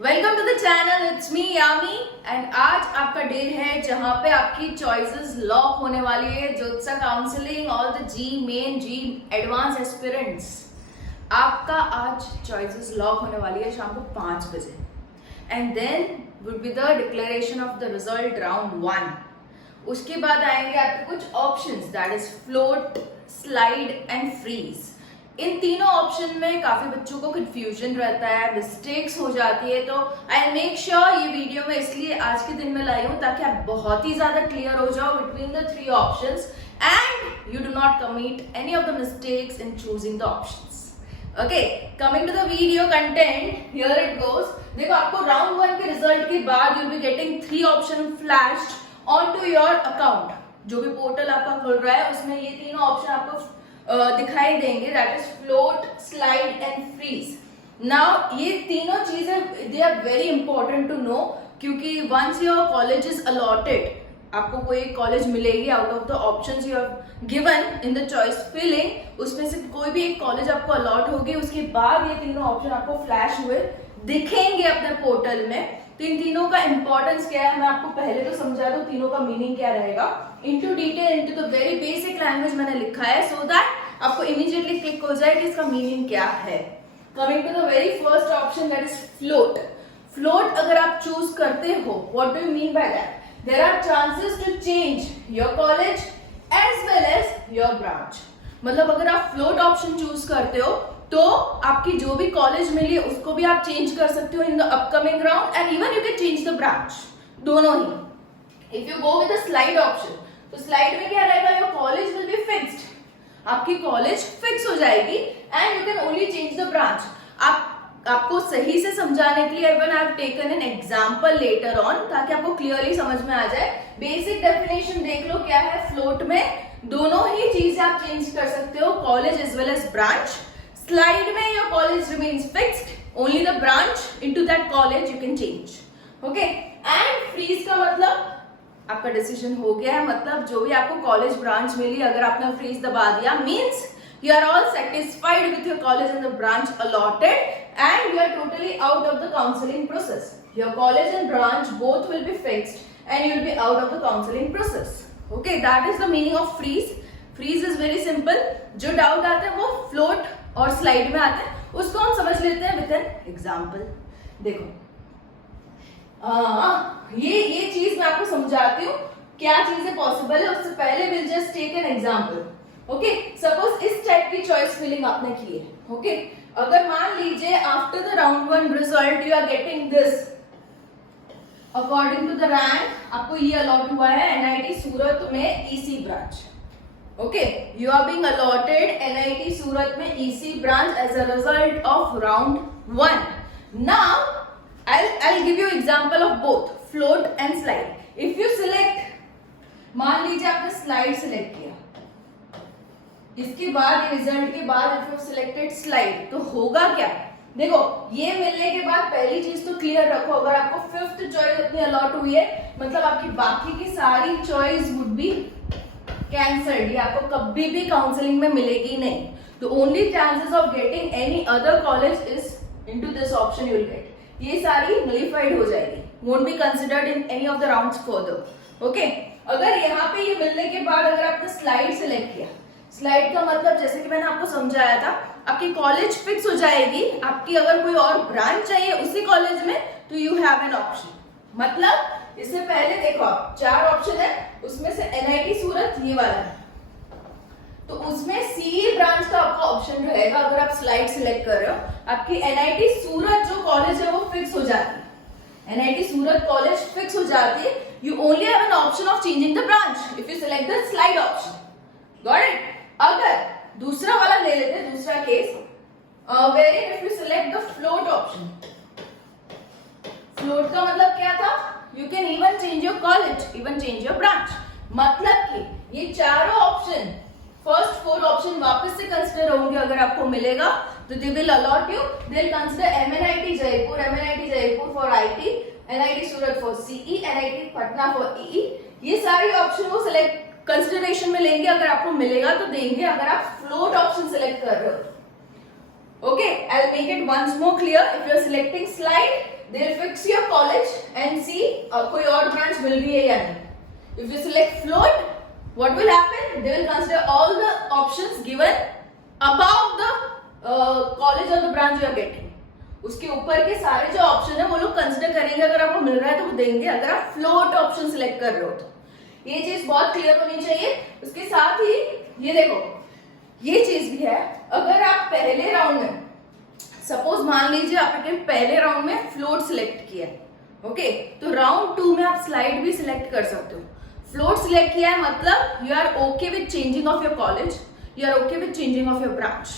Welcome to the channel, it's me Yami and आज आपका day है जहां पे आपकी चॉइसेस लॉक होने वाली है। ज्योत्सा counselling, all the JEE main JEE advance aspirants, आपका आज चॉइसेस लॉक होने वाली है शाम को 5 बजे and then would be the declaration of the result round 1। उसके बाद आएंगे आपके कुछ options, that is float, slide and freeze. इन तीनों ऑप्शन में काफी बच्चों को कंफ्यूजन रहता है, मिस्टेक्स हो जाती है, तो आई मेक श्योर ये वीडियो में इसलिए आज के दिन में लाई हूं ताकि आप बहुत ही ज्यादा क्लियर हो जाओ between the 3 options and you do not commit any of the mistakes in choosing the options. Okay, coming to the video content, here it goes. देखो, आपको राउंड 1 के रिजल्ट के बाद you will be getting 3 option flashed on to your account. जो भी portal आपका खुल रहा है उसमें ये तीनों ऑप्शन आपको दिखाई देंगे, that is float, slide and freeze. Now ये तीनों चीजें they are very important to know, क्योंकि once your college is allotted, आपको कोई कॉलेज मिलेगी out of the options you have given in the choice filling, उसमें से कोई भी एक कॉलेज आपको अलॉट होगी। उसके बाद ये तीनों ऑप्शन आपको फ्लैश हुए दिखेंगे अपने पोर्टल में। तो इन तीनों का इंपॉर्टेंस क्या है मैं आपको पहले तो समझा दूं, तीनों का मीनिंग क्या रहेगा। Into detail, into the very basic language मैंने लिखा है सो दैट आपको इमीडिएटली क्लिक हो जाए कि इसका मीनिंग क्या है। Coming to the very first option, that is float. Float अगर आप चूज करते हो, what do you mean by that? There are chances to change your college as well as your branch. मतलब अगर आप फ्लोट ऑप्शन चूज करते हो तो आपकी जो भी कॉलेज मिली है उसको भी आप चेंज कर सकते हो in the upcoming round and even you can change the branch, दोनों ही। If you go with the slide option, तो स्लाइड में क्या रहेगा? Your college will be fixed, आपकी कॉलेज फिक्स हो जाएगी and you can only change the branch. आपको सही से समझाने के लिए even I have taken an example later on, ताकि आपको क्लियरली समझ में आ जाए। बेसिक डेफिनेशन देख लो क्या है। फ्लोट में दोनों ही चीजें आप चेंज कर सकते हो, college as well as branch. Slide में your college remains fixed, only the branch into that college you can change. Okay, and freeze का मतलब आपका डिसीजन हो गया है, मतलब जो भी आपको कॉलेज ब्रांच मिली अगर आपने फ्रीज दबा दिया means you are all satisfied with your college and the branch allotted and you are totally out of the counseling process. Your college and branch both will be fixed and you will be out of the counseling process. Okay, that is the meaning of freeze. Freeze is very simple. जो doubt आते हैं वो float और slide में आते हैं, उसको हम समझ लेते हैं with an example. देखो, ये चीज मैं आपको समझाती हूँ क्या चीजें पॉसिबल है। उससे पहले will just take an example. Okay, suppose इस टाइप की चॉइस फिलिंग आपने की है। ओके, अगर मान लीजिए after the round 1 result you are getting this according to the rank, आपको ये अलॉट हुआ है एनआईटी सूरत में EC branch. Okay, you are being allotted NIT Surat में EC branch as a result of round 1। Now I'll give you example of both float and slide. If you select, मान लीजिए आपने slide select किया, इसके बाद result के बाद if you selected slide, तो होगा क्या? देखो, ये मिलने के बाद पहली चीज तो क्लियर रखो, अगर आपको 5th चॉइस अपनी अलॉट हुई है मतलब आपकी बाकी की सारी चॉइस वुड बी कैंसल्ड, ये आपको कभी भी काउंसलिंग में मिलेगी नहीं। तो only chances of getting any other college is into this option you will get. ये सारी नलिफाइड हो जाएगी, won't be considered in any of the rounds further. Okay, अगर यहाँ पे ये मिलने के बाद अगर आपने स्लाइड सिलेक्ट किया, स्लाइड का मतलब जैसे कि मैंने आपको समझाया था, आपकी कॉलेज फिक्स हो जाएगी। आपकी अगर कोई और ब्रांच चाहिए उसी कॉलेज में तो यू हैव एन ऑप्शन। मतलब इससे पहले देखो, आप 4 ऑप्शन है, उसमें से एनआईटी सूरत ये वाला है, तो उसमें सी ब्रांच का आपका ऑप्शन रहेगा। अगर आप स्लाइड सिलेक्ट कर रहे हो, आपकी एनआईटी सूरत जो कॉलेज है वो फिक्स हो जाती है। एनआईटी सूरत कॉलेज फिक्स हो जाती है, you only have an option of changing the branch if you select the slide option. Got it? अगर दूसरा वाला ले लेते हैं, दूसरा case where if you select the float option. Float का मतलब क्या था? You can even change your college, even change your branch. मतलब कि ये चारों ऑप्शन, फर्स्ट 4 ऑप्शन वापस से कंसिडर होंगे। अगर आपको मिलेगा तो they will allot you, they will consider MNIT Jaipur for IT, NIT Surat for CE, NIT Patna for EE. ये सारी ऑप्शन वो सिलेक्ट कंसिडरेशन में लेंगे, अगर आपको मिलेगा तो देंगे, अगर आप फ्लोट ऑप्शन सिलेक्ट कर रहे हो। Okay, I'll make it once more clear. If you're selecting slide, they'll fix your college and see कोई और branch मिल रही है या नहीं. If you select float, what will happen? They will consider all the options given above the college or the branch you are getting. उसके ऊपर के सारे जो ऑप्शन है वो लोग कंसिडर करेंगे. अगर आपको मिल रहा है तो वो देंगे. अगर आप फ्लोट ऑप्शन सिलेक्ट कर रहे हो तो ये चीज बहुत क्लियर होनी चाहिए. उसके साथ ही ये देखो, ये चीज भी है. अगर आप पहले राउंड में, सपोज मान लीजिए आपने पहले राउंड में फ्लोट सिलेक्ट किया, ओके, तो राउंड 2 में आप स्लाइड भी सिलेक्ट कर सकते हो. फ्लोट सिलेक्ट किया है मतलब you are okay with changing of your college, you are okay with changing of your branch.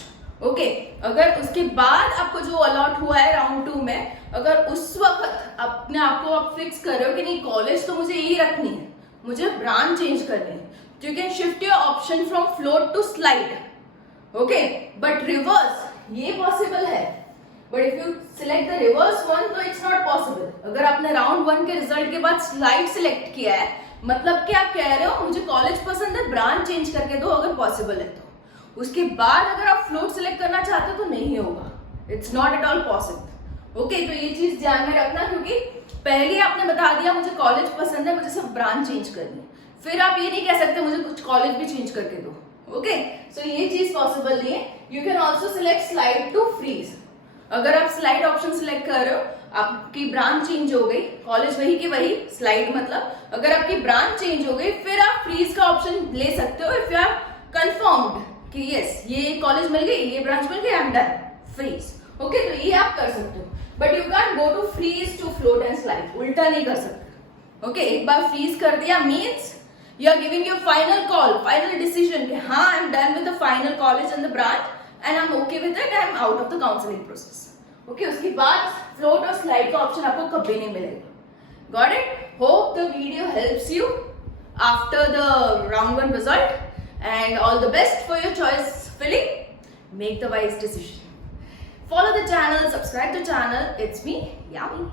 Okay, अगर उसके बाद आपको जो अलॉट हुआ है राउंड 2 में, अगर उस वक्त अपने आप को आप फिक्स कर रहे हो कि नहीं कॉलेज तो मुझे यही रखनी है, मुझे ब्रांच चेंज करनी है, तो you can shift your option from float to slide. Okay, but reverse ये पॉसिबल है. But if you select the reverse one तो इट्स नॉट पॉसिबल. अगर आपने राउंड 1 के रिजल्ट के बाद स्लाइड सिलेक्ट किया है मतलब कि आप कह रहे हो मुझे कॉलेज पसंद है, ब्रांच चेंज करके दो अगर पॉसिबल है तो. उसके बाद अगर आप फ्लोट सिलेक्ट करना चाहते हो तो नहीं होगा. It's not at all possible. Okay, तो ये चीज ध्यान में रखना, क्योंकि पहले आपने बता दिया मुझे कॉलेज पसंद है, मुझे सिर्फ ब्रांच चेंज करनी है, फिर आप ये नहीं कह सकते मुझे कुछ कॉलेज भी चेंज करके दो. ओके, सो ये चीज पॉसिबल नहीं है. You can also select slide to freeze. अगर आप स्लाइड ऑप्शन सिलेक्ट कर रहे हो, आपकी ब्रांच चेंज हो गई, कॉलेज वही की वही, स्लाइड मतलब अगर आपकी ब्रांच चेंज हो गई फिर आप फ्रीज का ऑप्शन ले सकते हो. इफ यू आर कंफर्म्ड कि यस ये कॉलेज मिल गई, ये ब्रांच मिल गई, I am done, freeze. Okay, तो ये आप कर सकते हो. But you can go to freeze to float and slide, उल्टा नहीं कर सकते. ओके, एक बार फ्रीज कर दिया means you are giving your final call, final decision कि हाँ I am done with the final college and the branch and I am okay with it, I am out of the counselling process. Okay, उसके बाद float और slide का option आपको कभी नहीं मिलेगा. Got it? Hope the video helps you after the round 1 result. And all the best for your choice filling. Make the wise decision. Follow the channel, subscribe to the channel. It's me, Yami.